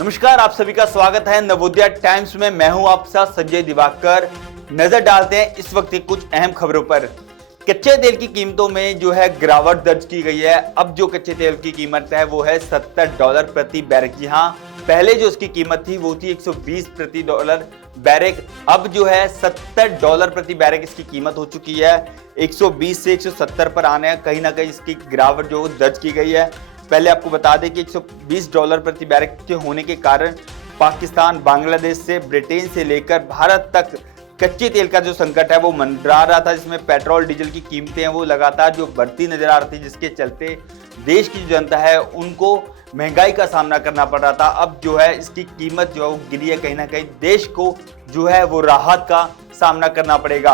नमस्कार, आप सभी का स्वागत है नवोदय टाइम्स में। मैं हूं आपके साथ संजय दिवाकर। नजर डालते हैं इस वक्त की कुछ अहम खबरों पर। कच्चे तेल की कीमतों में जो है गिरावट दर्ज की गई है। अब जो कच्चे तेल की कीमत है वो है $70 प्रति बैरक। जी हाँ, पहले जो उसकी कीमत थी वो थी 120 प्रति डॉलर बैरक। अब जो है $70 प्रति बैरक इसकी कीमत हो चुकी है। 120 से 170 पर आने कहीं ना कहीं इसकी गिरावट जो दर्ज की गई है। पहले आपको बता दें कि $120 प्रति बैरक के होने के कारण पाकिस्तान, बांग्लादेश से, ब्रिटेन से लेकर भारत तक कच्चे तेल का जो संकट है वो मंडरा रहा था, जिसमें पेट्रोल डीजल की कीमतें हैं वो लगातार जो बढ़ती नजर आ रही थी, जिसके चलते देश की जो जनता है उनको महंगाई का सामना करना पड़ रहा था। अब जो है इसकी कीमत जो है गिरी है, कहीं ना कहीं देश को जो है वो राहत का सामना करना पड़ेगा।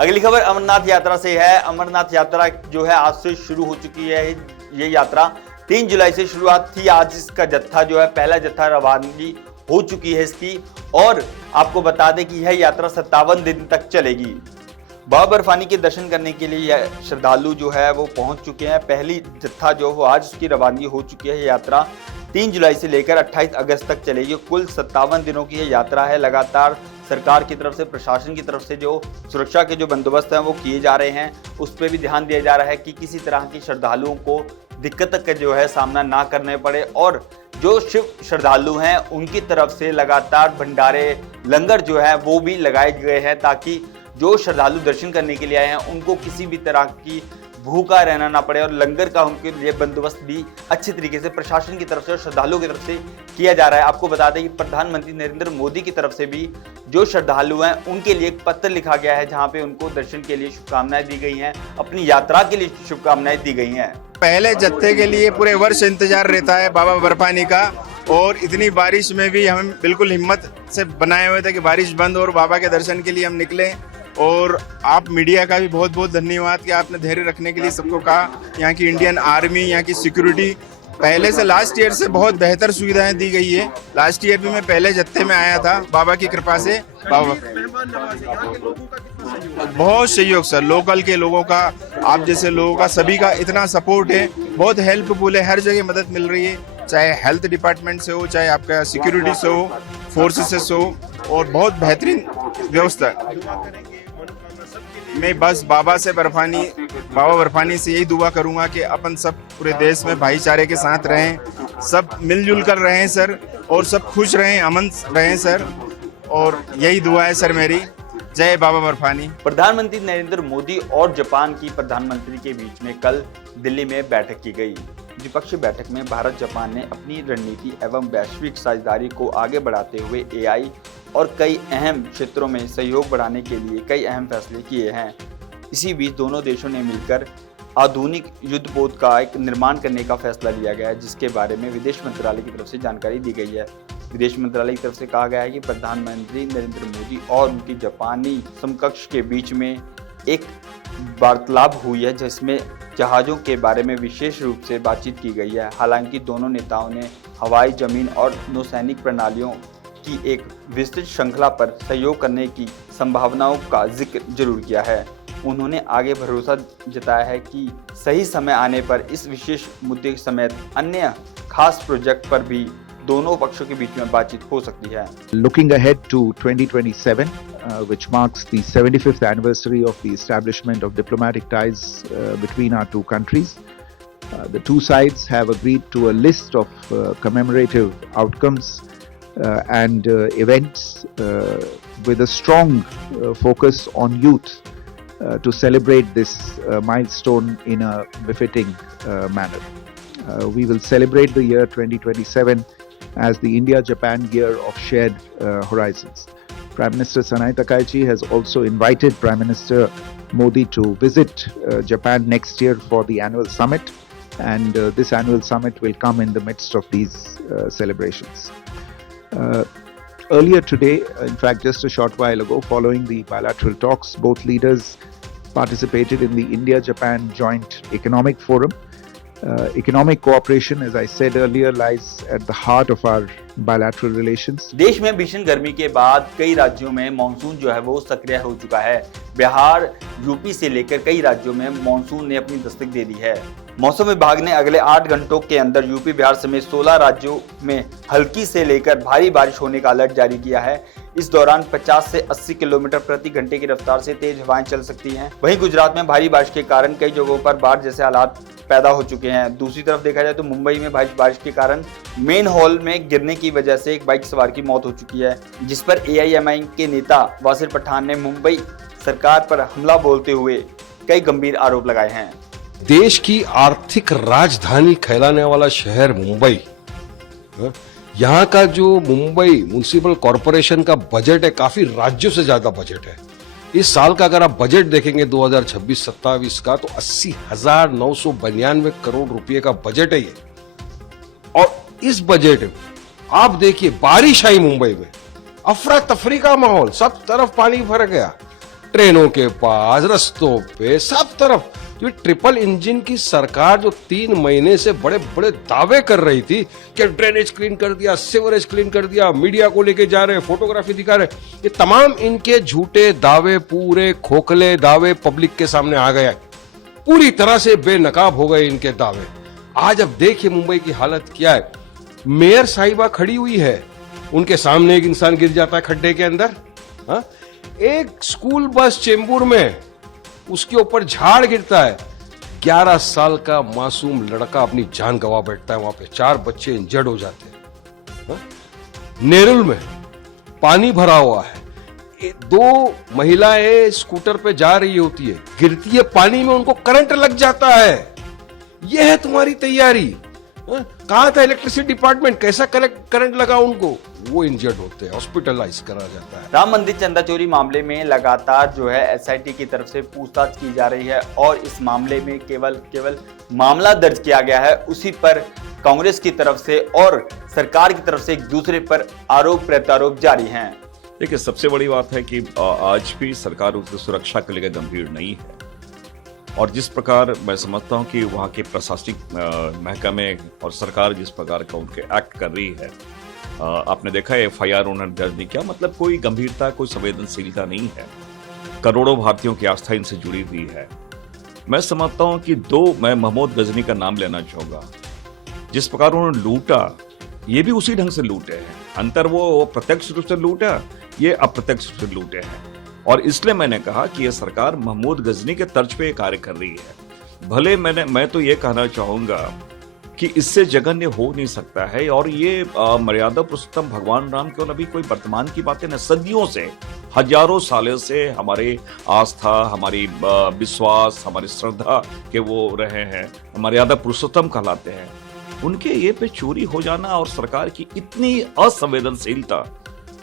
अगली खबर अमरनाथ यात्रा से है। अमरनाथ यात्रा जो है आज से शुरू हो चुकी है। ये यात्रा 3 जुलाई से शुरुआत थी। आज इसका जत्था जो है, पहला जत्था रवानगी हो चुकी है इसकी। और आपको बता दें कि यह यात्रा 57 दिन तक चलेगी। बाबा बर्फानी के दर्शन करने के लिए श्रद्धालु जो है वो पहुंच चुके हैं। पहली जत्था जो वो आज उसकी रवानगी हो चुकी है। यात्रा 3 जुलाई से लेकर 28 अगस्त तक चलेगी। कुल 57 दिनों की यह यात्रा है। लगातार सरकार की तरफ से, प्रशासन की तरफ से जो सुरक्षा के जो बंदोबस्त हैं वो किए जा रहे हैं, उस पर भी ध्यान दिया जा रहा है कि किसी तरह की श्रद्धालुओं को दिक्कत का जो है सामना ना करने पड़े। और जो शिव श्रद्धालु हैं उनकी तरफ से लगातार भंडारे, लंगर जो है वो भी लगाए गए हैं, ताकि जो श्रद्धालु दर्शन करने के लिए आए हैं उनको किसी भी तरह की भूखा रहना ना पड़े। और लंगर का उनके लिए बंदोबस्त भी अच्छी तरीके से प्रशासन की तरफ से और श्रद्धालुओं की तरफ से किया जा रहा है। आपको बता दें कि प्रधानमंत्री नरेंद्र मोदी की तरफ से भी जो श्रद्धालु हैं उनके लिए एक पत्र लिखा गया है, जहां पे उनको दर्शन के लिए शुभकामनाएं दी गई हैं, अपनी यात्रा के लिए शुभकामनाएं दी गई हैं। पहले जत्थे के लिए पूरे वर्ष इंतजार रहता है बाबा बर्फानी का, और इतनी बारिश में भी हम बिल्कुल हिम्मत से बनाए हुए थे कि बारिश बंद और बाबा के दर्शन के लिए हम निकले। और आप मीडिया का भी बहुत बहुत धन्यवाद कि आपने धैर्य रखने के लिए सबको कहा। यहाँ की इंडियन आर्मी, यहाँ की सिक्योरिटी पहले से लास्ट ईयर से बहुत बेहतर सुविधाएं दी गई है। लास्ट ईयर भी मैं पहले जत्थे में आया था, बाबा की कृपा से। बाबा बहुत सहयोग सर, लोकल के लोगों का, आप जैसे लोगों का, सभी का इतना सपोर्ट है, बहुत हेल्पफुल है। हर जगह मदद मिल रही है, चाहे हेल्थ डिपार्टमेंट से हो, चाहे आपका सिक्योरिटी से हो, फोर्सेस से हो, और बहुत बेहतरीन व्यवस्था। मैं बस बाबा बर्फानी से यही दुआ करूंगा कि अपन सब पूरे देश में भाईचारे के साथ रहें, सब मिलजुल कर रहें सर, और सब खुश रहें, अमन रहें सर, और यही दुआ है सर मेरी। जय बाबा बर्फानी। प्रधानमंत्री नरेंद्र मोदी और जापान की प्रधानमंत्री के बीच में कल दिल्ली में बैठक की गई। द्विपक्षीय बैठक में भारत जापान ने अपनी रणनीति एवं वैश्विक साझेदारी को आगे बढ़ाते हुए एआई और कई अहम क्षेत्रों में सहयोग बढ़ाने के लिए कई अहम फैसले किए हैं। इसी बीच दोनों देशों ने मिलकर आधुनिक युद्धपोत का एक निर्माण करने का फैसला लिया गया है, जिसके बारे में विदेश मंत्रालय की तरफ से जानकारी दी गई है। विदेश मंत्रालय की तरफ से कहा गया है कि प्रधानमंत्री नरेंद्र मोदी और उनकी जापानी समकक्ष के बीच में एक वार्तालाप हुई है, जिसमें जहाज़ों के बारे में विशेष रूप से बातचीत की गई है। हालांकि दोनों नेताओं ने हवाई, जमीन और नौसैनिक प्रणालियों की एक विस्तृत श्रृंखला पर सहयोग करने की संभावनाओं का जिक्र जरूर किया है। उन्होंने आगे भरोसा जताया है कि सही समय आने पर इस विशेष मुद्दे समेत अन्य खास प्रोजेक्ट पर भी दोनों पक्षों के बीच में बातचीत हो सकती है। Looking ahead to 2027, which marks the 75th anniversary of the establishment of diplomatic ties between our two countries, the two sides have agreed to a list of commemorative outcomes and events with a strong focus on youth to celebrate this milestone in a befitting manner. We will celebrate the year 2027 as the India-Japan Year of Shared Horizons. Prime Minister Sanai Takaichi has also invited Prime Minister Modi to visit Japan next year for the annual summit, and this annual summit will come in the midst of these celebrations. Earlier today, in fact just a short while ago, following the bilateral talks, both leaders participated in the India-Japan Joint Economic Forum. Economic cooperation, as I said earlier, lies at the heart of our bilateral relations. देश में भीषण गर्मी के बाद कई राज्यों में monsoon जो है वो सक्रिय हो चुका है। बिहार, यूपी से लेकर कई राज्यों में मानसून ने अपनी दस्तक दे दी है। मौसम विभाग ने अगले 8 घंटों के अंदर यूपी, बिहार समेत 16 राज्यों में हल्की से लेकर भारी बारिश होने का अलर्ट जारी किया है। इस दौरान 50 से 80 किलोमीटर प्रति घंटे की रफ्तार से तेज हवाएं चल सकती हैं। वहीं गुजरात में भारी बारिश के कारण कई जगहों पर बाढ़ जैसे हालात पैदा हो चुके हैं। दूसरी तरफ देखा जाए तो मुंबई में भारी बारिश के कारण मेन हॉल में गिरने की वजह से एक बाइक सवार की मौत हो चुकी है, जिस पर AIMI के नेता वासिर पठान ने मुंबई सरकार पर हमला बोलते हुए कई गंभीर आरोप लगाए हैं। देश की आर्थिक राजधानी कहलाने वाला शहर मुंबई, यहाँ का जो मुंबई म्युनिसिपल कॉरपोरेशन का बजट है, काफी राज्यों से ज्यादा बजट है। इस साल का अगर आप बजट देखेंगे 2026-27 का, तो 80,992 करोड़ रुपए का बजट है ये। और इस बजट में आप देखिए, बारिश आई मुंबई में, अफरा तफरी का माहौल, सब तरफ पानी भर गया, ट्रेनों के पास, रस्तों पे, सब तरफ। ये ट्रिपल इंजन की सरकार जो 3 महीने से बड़े बड़े दावे कर रही थी कि ड्रेनेज क्लीन कर दिया, सीवरेज क्लीन कर दिया, मीडिया को लेके जा रहे, फोटोग्राफी दिखा रहे, ये तमाम इनके झूठे दावे, पूरे खोखले दावे पब्लिक के सामने आ गए। पूरी तरह से बेनकाब हो गए इनके दावे। आज अब देखिए मुंबई की हालत क्या है। मेयर साहिबा खड़ी हुई है, उनके सामने एक इंसान गिर जाता है खड्डे के अंदर। हा? एक स्कूल बस चेंबूर में, उसके ऊपर झाड़ गिरता है, 11 साल का मासूम लड़का अपनी जान गंवा बैठता है वहां पे, 4 बच्चे इंजर्ड हो जाते हैं। नेरुल में पानी भरा हुआ है, 2 महिलाएं स्कूटर पे जा रही होती है, गिरती है पानी में, उनको करंट लग जाता है। यह है तुम्हारी तैयारी? कहां था इलेक्ट्रिसिटी डिपार्टमेंट? कैसा करंट लगा उनको? वो इंजर्ड होते हैं, हॉस्पिटलाइज करा जाता है। राम मंदिर चंदा चोरी मामले में लगातार जो है SIT की तरफ से पूछताछ की जा रही है और इस मामले में केवल मामला दर्ज किया गया है, उसी पर कांग्रेस की तरफ से और सरकार की तरफ से एक दूसरे पर आरोप प्रत्यारोप जारी हैं। देखिए, सबसे बड़ी बात है कि आज भी सरकार उसकी सुरक्षा के लिए गंभीर नहीं है और जिस प्रकार मैं समझता हूं कि वहां के प्रशासनिक महकमे और सरकार जिस प्रकार का उनके एक्ट कर रही है, आपने देखा है FIR उन्होंने दर्ज नहीं किया, मतलब कोई गंभीरता, कोई संवेदनशीलता नहीं है। करोड़ों भारतीयों की आस्था इनसे जुड़ी हुई है। मैं समझता हूं कि मैं महमूद गजनी का नाम लेना चाहूंगा। जिस प्रकार उन्होंने लूटा, ये भी उसी ढंग से लूटे हैं। अंतर वो प्रत्यक्ष रूप से लूटा, ये अप्रत्यक्ष रूप से लूटे हैं। और इसलिए मैंने कहा कि यह सरकार महमूद गजनी के तर्ज पे कार्य कर रही है। भले मैं तो ये कहना चाहूंगा कि इससे जघन्य हो नहीं सकता है। और ये मर्यादा पुरुषोत्तम भगवान राम केवल अभी कोई वर्तमान की बातें न, सदियों से, हजारों सालों से हमारे आस्था, हमारी विश्वास, हमारी श्रद्धा के वो रहे हैं, मर्यादा पुरुषोत्तम कहलाते हैं। उनके ये पे चोरी हो जाना और सरकार की इतनी असंवेदनशीलता,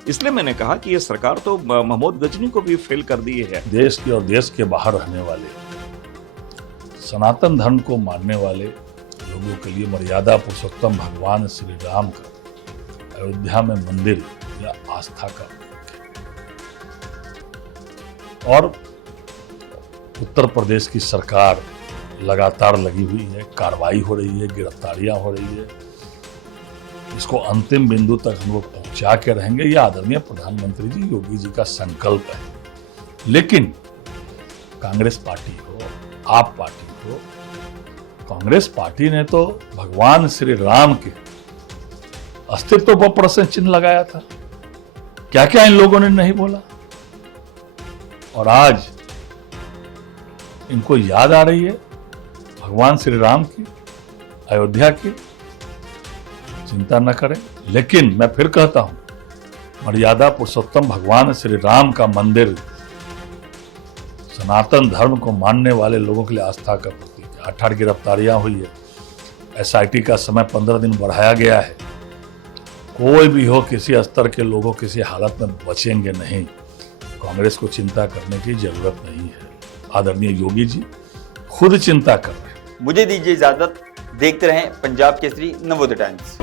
इसलिए मैंने कहा कि ये सरकार तो महमूद गजनी को भी फेल कर दी है। देश के और देश के बाहर रहने वाले, सनातन धर्म को मानने वाले लोगों के लिए मर्यादा पुरुषोत्तम भगवान श्री राम का अयोध्या में मंदिर या आस्था का, और उत्तर प्रदेश की सरकार लगातार लगी हुई है, कार्रवाई हो रही है, गिरफ्तारियां हो रही है। इसको अंतिम बिंदु तक हम लोग पहुंचा के रहेंगे, यह आदरणीय प्रधानमंत्री जी योगी जी का संकल्प है। लेकिन कांग्रेस पार्टी हो, आप पार्टी हो, कांग्रेस पार्टी ने तो भगवान श्री राम के अस्तित्व पर प्रश्न चिन्ह लगाया था। क्या क्या इन लोगों ने नहीं बोला? और आज इनको याद आ रही है भगवान श्री राम की, अयोध्या की। चिंता न करें, लेकिन मैं फिर कहता हूं, मर्यादा पुरुषोत्तम भगवान श्री राम का मंदिर सनातन धर्म को मानने वाले लोगों के लिए आस्था का प्रतीक है। 8 गिरफ्तारियां हुई है, SIT का समय 15 दिन बढ़ाया गया है। कोई भी हो, किसी स्तर के लोगों किसी हालत में बचेंगे नहीं। कांग्रेस को चिंता करने की जरूरत नहीं है। आदरणीय योगी जी खुद चिंता कर रहे हैं। मुझे दीजिए इजाजत, देखते रहें पंजाब केसरी, नवोदय टाइम्स।